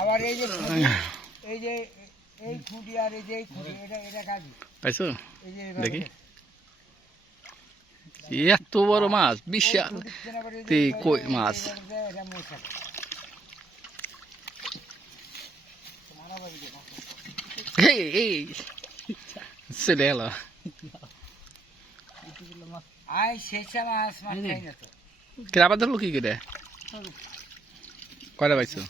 আবার এই যে এই যে এই খুঁটি আর এই যে এই খুঁটি এটা এটা কাজী। পাইছো? এই যে এইভাবে দেখি। এত বড় মাছ বিশাল। কই মাছ? এই এই চলে এলো আয় শেষে মাছ মাছ খাই না তো। কি করে? কয়টা পাইছো?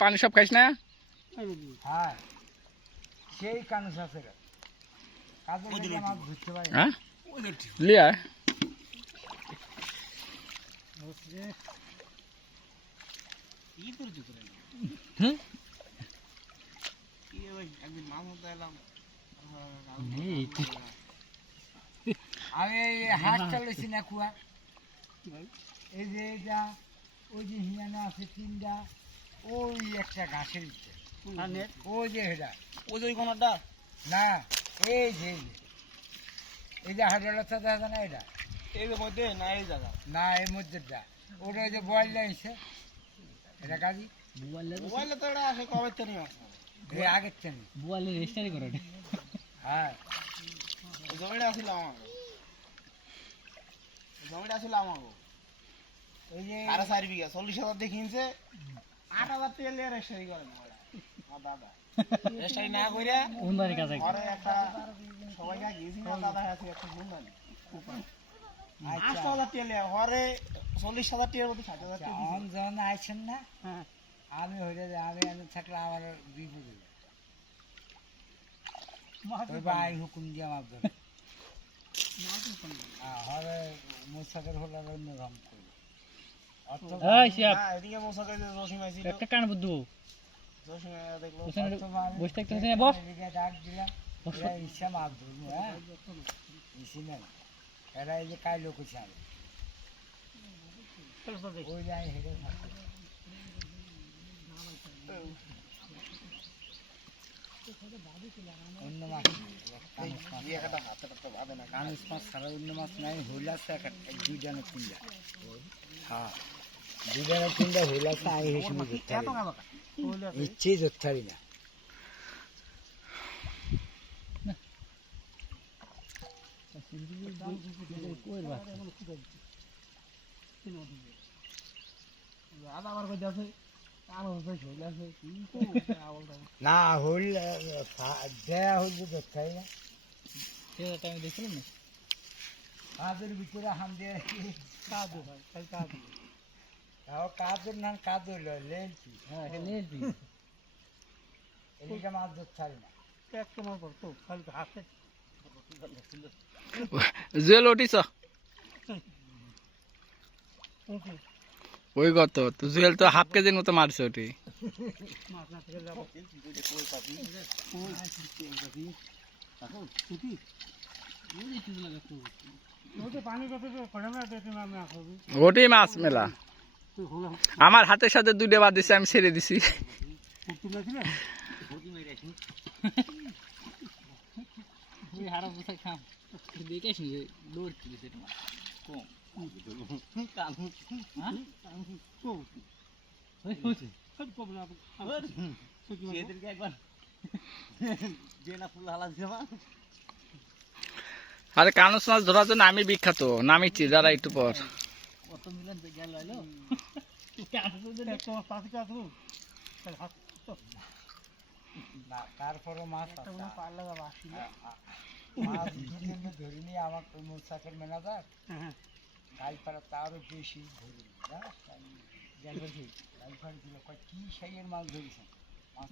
পানি সব খাইস না? হ্যাঁ সেই কানুস আছে মাছ হ্যাঁ? আমি এই হাট চালাইছি না কুয়া। এই যে এটা ওই যে হিমানে আছে তিনটা ওই একটা ঘাসের ওই যে এটা। ওই যে ওই কোনাটা না এই যে এই না এটা? এই মধ্যে? না এই জায়গা। না এই মধ্যেটা ওটা ওই যে বয়েল লাইনছে এটা কাজী? মোবাইলে তো এটা কবে তো এই আগের চেনে হ্যাঁ। জমিটা আসিল আমাকে জমিটা আসিল আমাকে ওই যে সাড়ে চার বিঘা চল্লিশ হাজার দিয়ে কিনছে। আট হাজার তেল দিয়ে রেস্টারি করে না দাদা। রেস্টারি না করে ঘরে একটা সবাইকে গিয়েছি না দাদা আছে একটা বুন্দানি হাজার তেল ঘরে চল্লিশ হাজার টিয়ার মধ্যে ষাট হাজার তেল আম যখন আইছেন না? হ্যাঁ। আমি হইলে যে আমি আমি থাকলে আমার বিপদ হইবে। আই হুকুম দিয়ে আমার ধরে হবে মোসাকের হলে অন্য রকম করবে বসে ডাক দিলাম ইচ্ছা ধরবো হ্যাঁ? ইসি না এরা এই যে কাইলো করছে আমি ওই যে হেঁটে থাকব অন্য মাছ নেই, মাছ ছাড়া অন্য মাছ নাই হইলাছে এক দুইটা তিনটা। হ্যাঁ। দুইটা না তিনটা হইলাছে আমি হিসেবে ধরতে ইচ্ছেই ধরতে পারি না। আবার কই আছে কার হচ্ছে ঝোল আছে কিন্তু না হইল দেয়া হইল ধরতে পারি না কাজের ভিতরে হাম দিয়ে কাজু ভাই খাই কাজু তাও কাজের না কাজ হইল লেলছি এদিকে মাছ ধরতে পারি না এক সময় করতো খালি হাতে জুয়েল উঠিস ওই গত জুয়েল তো হাফ কেজির মতো মারছে ওটি। ওটি মাছ মেলা। আমার হাতের সাথে দুইটা বাদ দিছে, আমি ছেড়ে দিছি। হারা কম। আরে কানুস মাছ ধরার জন্য আমি বিখ্যাত। নামিছি যারা একটু পর। তারপরে আছে বাসি আমার মোসাকের ম্যানেজার গাইপাড়া তারও বেশি ধরিনি গাইপাড়ি ছিল কী সাইয়ের মাছ ধরেছেন মাছ